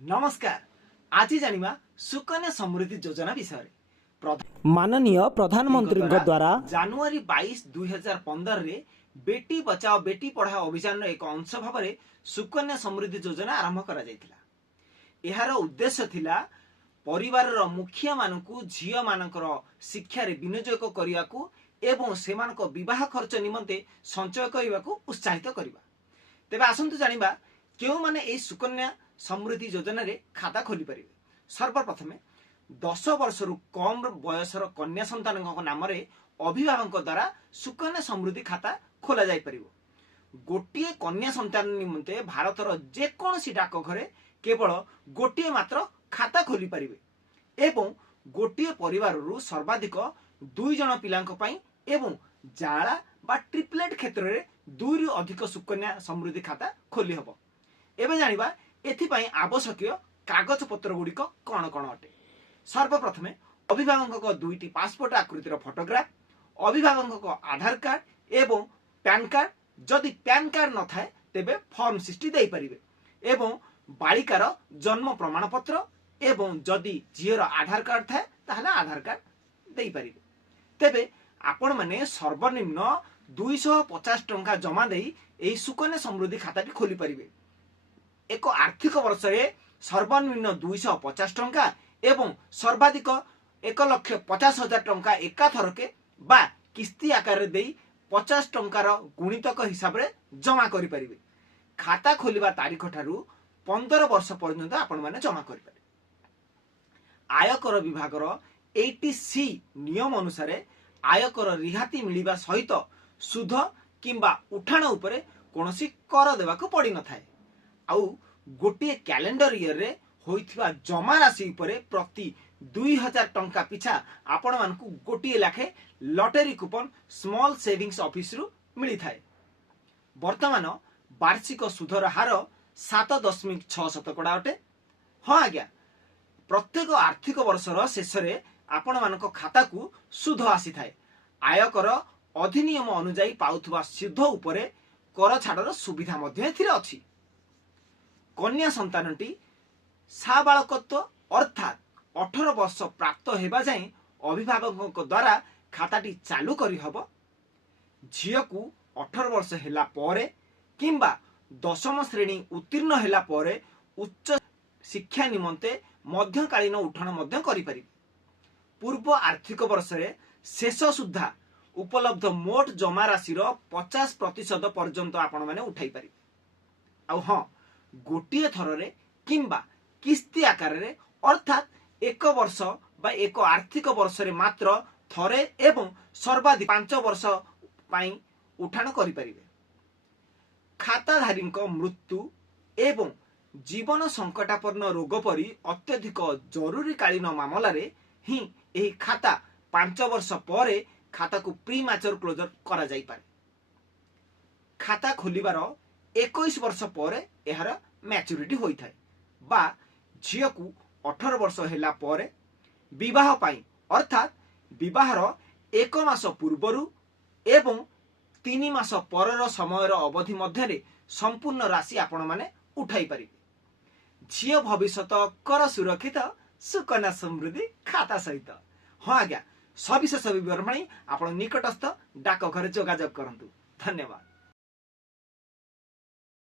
नमस्कार। आज जानिबा सुकन्या समृद्धि योजना विषय माननीय प्रधानमंत्री द्वारा जनवरी 22 2015 रे बेटी बचाओ बेटी पढ़ाओ अभियान एक अंश भाव में सुकन्या समृद्धि योजना आरंभ करा जायतिला। एहार उद्देश्य थिला परिवार रो मुखिया मानकु झियो मानकर शिक्षा रे विनियोग करियाकू एवं सेमानको विवाह खर्च निमंते संचय करिवाकू उत्साहित करिवा। तेबे आसंतु जानिबा केउ माने ए सुकन्या समृद्धि योजना रे खाता खोली परिबे। सर्वप्रथम 10 वर्ष रु कम बयसर कन्या संतान नाम रे अभिभावक द्वारा सुकन्या समृद्धि खाता खोला जाय परिबो। गोटिए कन्या संतान निमंते भारतर जेकोसी डाकघरे केवल गोटिए मात्र खाता खोली परिबे एवं गोटिए परिवार रु सर्वाधिक 2 जन पिलांक पई एवं जाला बा ट्रिपलेट क्षेत्र रे 2 रु अधिक सुकन्या समृद्धि खाता खोली हबो। एबे जानिबा एथिपाई आवश्यक कागज पत्र गुड़िक कौन कौन अटे। सर्वप्रथम अभिभावक दुईटी पासपोर्ट आकृतिर फोटोग्राफ, अभिभावक आधार कार्ड एवं पैन कार्ड, जदि पैन कार्ड न थाए तेबे फॉर्म 60 दे परिबे एवं बालिकार जन्म प्रमाण पत्र एवं जदि झीर आधार कार्ड थाए ताहले आधार कार्ड दे परिबे। तेबे आपण माने सर्वनिम्न 250 टंका जमा देई एही सुकन्या समृद्धि खाताटी खोली परिबे। एक आर्थिक वर्ष रे सर्वनिम्न 250 टंका एवं सर्वाधिक 1,50,000 टंका एका थरके बा किस्ती आकार दे 50 टंकार गुणितक हिसाब रे जमा करि परिबे। खाता खोलिबा तारीख ठारू 15 वर्ष पर्यंत आपण माने जमा करि परिबे। आयकर विभाग रो 80C नियम अनुसार आयकर रिहाती मिलिबा सहित सुध किंबा उठाण उपरे कोनोसी कर देबा को पड़ी न थाए। आउ गोटे कैलेंडर ईयर रे होइथिबा जमा राशि उपरे प्रति 2000 टंका पिछा आपण मानकु गोटे लाखे lottery coupon small savings office रु मिली थाए। वर्तमान वार्षिक सुधर हार 7.6% अटे। हाँ आज्ञा, प्रत्येक आर्थिक वर्षर शेष रे आपण मानक खाता को सुध आसी थाए। आयकर अधिनियम अनुसार पाउथुबा सुध उपरे कर छाड़र सुविधा मध्ये एथिरे अछि। कन्या संतानटी साबालकत्व अर्थात 18 वर्ष प्राप्त हेबा जाए अभिभावक द्वारा खाताटी चालू करी हबो। झियो को 18 वर्ष हेला परे किंबा 10म श्रेणी उत्तीर्ण हेला परे उच्च शिक्षा निमंते मध्यकालीन उठाण मध्य करि परिबे। पूर्व आर्थिक वर्ष रे शेष सुद्धा उपलब्ध मोट जमा राशि 50% पर्यंत आपण माने उठाई परिबे। आ हाँ, गोटे थर रे किंबा किस्ती आकार रे अर्थात 1 वर्ष बा एक आर्थिक वर्ष रे मात्र थरे एवं सर्वाधिक 5 वर्ष पाई उठाण करि परिबे। खाताधारी मृत्यु एवं जीवन संकटापन्न रोग परी अत्यधिक जरूरीकालीन मामला रे ही एही खाता 5 वर्ष परे खाता को प्री मैच्योर क्लोजर करा जाई पारे। खाता खोलिबार 21 वर्ष परे एहार मैच्योरिटी होई थाए बा झियो को 18 वर्ष हेला परे विवाह पाई अर्थात विवाहर 1 मास पूर्वरु एवं 3 मास परर समयर अवधि मध्य संपूर्ण राशि आपण माने उठाई परिबे। झियो भविष्यत कर सुरक्षित सुकन्या समृद्धि खाता सहित। हाँ आज्ञा, सविशेष विवरण आपण निकटस्थ डाकघर जोगाजोग करंतु। धन्यवाद।